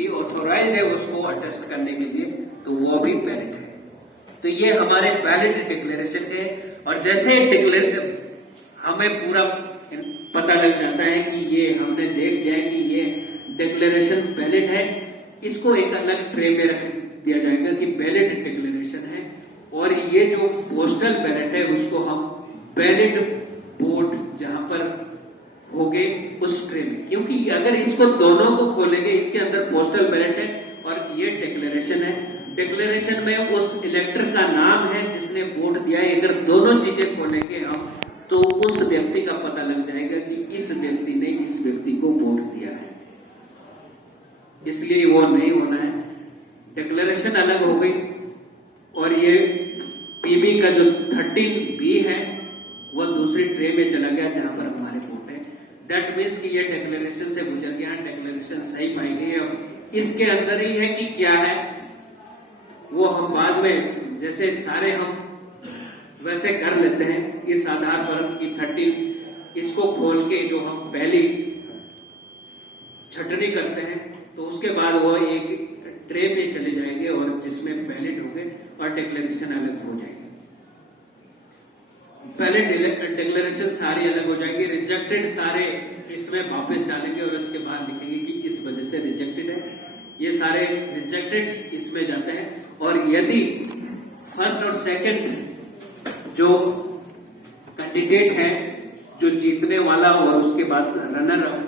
भी ऑथोराइज है उसको अटेस्ट करने के लिए, तो वो भी वैलिड है। तो ये हमारे वैलिड डिक्लेरेशन है। और जैसे डिक्लेरेशन हमें पूरा पता लग जाता है कि ये हमने देख लिया कि ये डिक्लेरेशन वैलिड है, इसको एक अलग ट्रे में रख दिया जाएगा कि वैलिड डिक्लेरेशन है। और ये जो पोस्टल बैलेट है उसको हम वैलिड वोट जहां पर होगे उस ट्रे में, क्योंकि अगर इसको दोनों को खोलेंगे, इसके अंदर पोस्टल बैलेट है और ये डिक्लेरेशन है, डिक्लेरेशन में उस इलेक्टर का नाम है जिसने वोट दिया है, अगर दोनों चीजें खोलेंगे हम तो उस व्यक्ति का पता लग जाएगा कि इस व्यक्ति ने इस व्यक्ति को वोट दिया है, इसलिए वो नहीं होना है। डिक्लेरेशन अलग हो गई और ये पीबी का जो 13B है वो दूसरी ट्रे में चला गया जहां पर हमारे वोट है। दैट मीन्स कि ये डिक्लेरेशन से गुजर गया, डिक्लेरेशन सही पाई गई है। इसके अंदर ही है कि क्या है वो हम बाद में जैसे सारे हम वैसे कर लेते हैं इस आधार पर कि 13 इसको खोल के जो हम पहली छटनी करते हैं तो उसके बाद वो एक ट्रे पे चले जाएंगे और जिसमें वैलिड होंगे और डिक्लेरेशन अलग हो जाएंगे। वैलिड डिक्लेरेशन सारी अलग हो जाएंगी, रिजेक्टेड सारे इसमें वापस डालेंगे और उसके बाद लिखेंगे कि इस वजह से रिजेक्टेड है। ये सारे रिजेक्टेड इसमें जाते हैं। और यदि फर्स्ट और सेकंड जो कैंडिडेट है जो जीतने वाला और उसके बाद रनर अप,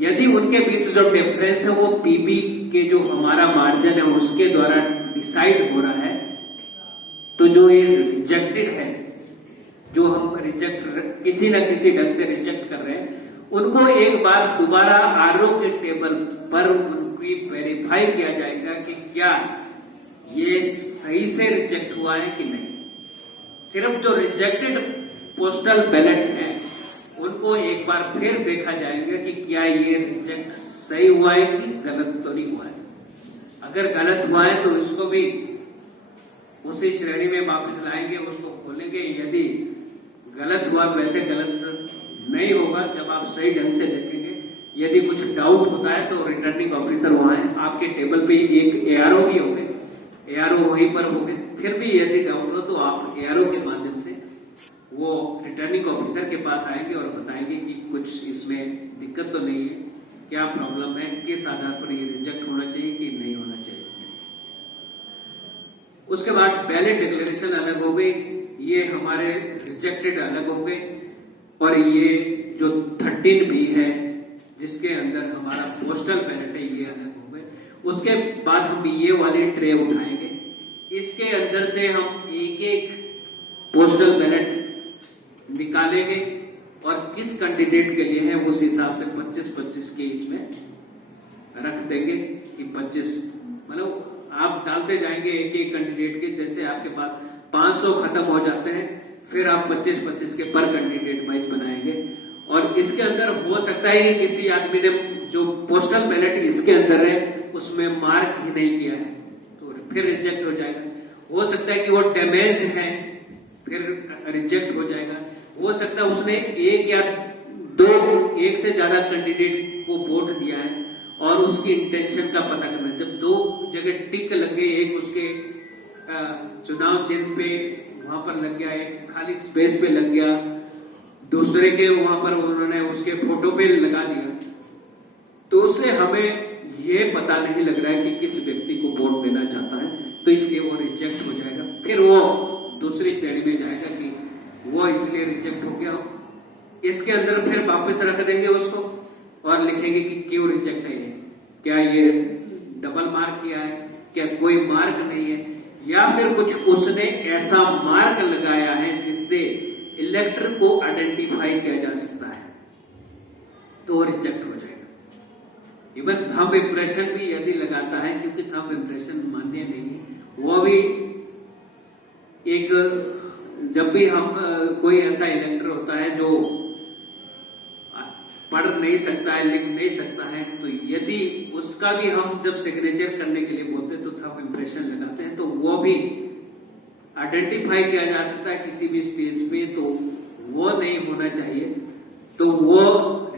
यदि उनके बीच जो डिफरेंस है वो पीबी के जो हमारा मार्जिन है उसके द्वारा डिसाइड हो रहा है, तो जो ये रिजेक्टेड है, जो हम रिजेक्ट किसी न किसी ढंग से रिजेक्ट कर रहे हैं, उनको एक बार दोबारा आरओ के टेबल पर उनकी वेरीफाई किया जाएगा कि क्या ये सही से रिजेक्ट हुआ है कि नहीं। सिर्फ जो रिजेक्टेड पोस्टल बैलेट है उनको एक बार फिर देखा जाएगा कि क्या ये रिजेक्ट सही हुआ है कि गलत तो नहीं हुआ है। अगर गलत हुआ है तो इसको भी उसी श्रेणी में वापस लाएंगे, उसको खोलेंगे। यदि गलत हुआ, वैसे गलत नहीं होगा जब आप सही ढंग से देखेंगे। यदि कुछ डाउट होता है तो रिटर्निंग ऑफिसर वहां है, आपके टेबल पे एक एआरओ भी होंगे, एआरओ वहीं पर होंगे। फिर भी यदि डाउट हो तो आप एआरओ के माध्यम से वो रिटर्निंग ऑफिसर के पास आएंगे और बताएंगे कि कुछ इसमें दिक्कत तो नहीं है, क्या प्रॉब्लम है, किस आधार पर ये रिजेक्ट होना चाहिए कि नहीं होना चाहिए। उसके बाद बैलेट डिक्लेरेशन अलग हो गई, ये हमारे रिजेक्टेड अलग हो गए। और ये जो 13B है जिसके अंदर हमारा पोस्टल बैलेट है ये अलग हो गए। उसके बाद हम ये वाली ट्रे उठाएंगे, इसके अंदर से हम एक एक पोस्टल बैलेट निकालेंगे और किस कैंडिडेट के लिए है उस हिसाब से 25-25 के इसमें रख देंगे कि 25 मतलब आप डालते जाएंगे एक एक कैंडिडेट के। जैसे आपके पास 500 खत्म हो जाते हैं फिर आप 25-25 के पर कैंडिडेट वाइज बनाएंगे। और इसके अंदर हो सकता है कि किसी आदमी ने जो पोस्टल बैलेट इसके अंदर है उसमें मार्क ही नहीं किया है तो फिर रिजेक्ट हो जाएगा। हो सकता है कि वो डैमेज है फिर रिजेक्ट हो जाएगा। हो सकता है उसने एक या दो, एक से ज्यादा कैंडिडेट को वोट दिया है और उसकी इंटेंशन का पता करना। जब दो जगह टिक लग गई, एक उसके चुनाव चिन्ह पे वहां पर लग गया, एक खाली स्पेस पे लग गया, दूसरे के वहां पर उन्होंने उसके फोटो पे लगा दिया, तो उससे हमें ये पता नहीं लग रहा है कि किस व्यक्ति को वोट देना चाहता है, तो इसलिए वो रिजेक्ट हो जाएगा। फिर वो दूसरी श्रेणी में जाएगा कि वो इसलिए रिजेक्ट हो गया। इसके अंदर फिर वापस रख देंगे उसको और लिखेंगे कि क्यों रिजेक्ट है, क्या ये डबल मार्क किया है, क्या कोई मार्क नहीं है, या फिर कुछ उसने ऐसा मार्क लगाया है जिससे इलेक्टर को आइडेंटिफाई किया जा सकता है, तो रिजेक्ट हो जाएगा। इवन थंब इंप्रेशन भी यदि लगाता है, क्योंकि थंब इंप्रेशन मान्य नहीं, वो भी एक, जब भी हम कोई ऐसा इलेक्टर होता है जो पढ़ नहीं सकता है, लिख नहीं सकता है, तो यदि उसका भी हम जब सिग्नेचर करने के लिए बोलते हैं तो थंब इंप्रेशन लगाते हैं, तो वो भी आइडेंटिफाई किया जा सकता है किसी भी स्टेज पे, तो वो नहीं होना चाहिए, तो वो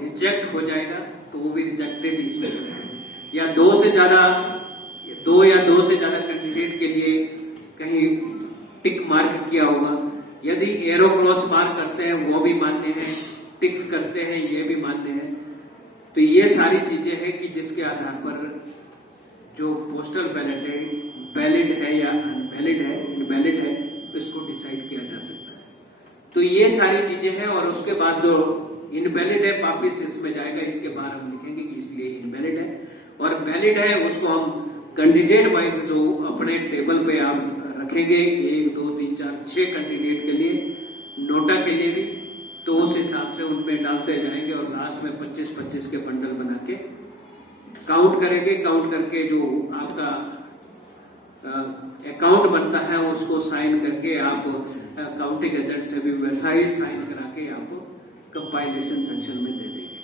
रिजेक्ट हो जाएगा, तो वो भी रिजेक्टेड इसमें। या दो या दो से ज्यादा कैंडिडेट के लिए कहीं टिक मार्क किया होगा। यदि एरो क्रॉस मार्क करते हैं वो भी मान्य है, टिक करते हैं ये भी मान्य है। तो ये सारी चीजें हैं कि जिसके आधार पर जो पोस्टल बैलेट है वैलिड है या अनवैलिड है, इनवैलिड है, इसको डिसाइड किया जा सकता है। तो ये सारी चीजें हैं और उसके बाद जो इनवैलिड है वापिस इसमें जाएगा, इसके बाद हम लिखेंगे कि इसलिए इनवैलिड है। और वैलिड है उसको हम कैंडिडेट वाइज जो अपने टेबल पे आप रखेंगे 1 2 3 4 6 कैंडिडेट के लिए, नोटा के लिए भी, तो उस हिसाब से उनमें डालते जाएंगे और लास्ट में 25-25 के बंडल बना के काउंट करेंगे। काउंट करके जो आपका अकाउंट बनता है उसको साइन करके आप काउंटिंग एजेंट से भी वैसा ही साइन करा के आपको कंपाइलेशन सेक्शन में दे देंगे।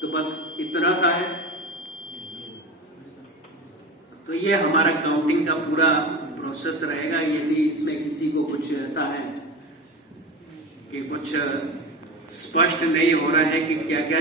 तो बस इतना सा है। तो ये हमारा काउंटिंग का पूरा प्रोसेस रहेगा। यदि इसमें किसी को कुछ ऐसा है कि कुछ स्पष्ट नहीं हो रहा है कि क्या क्या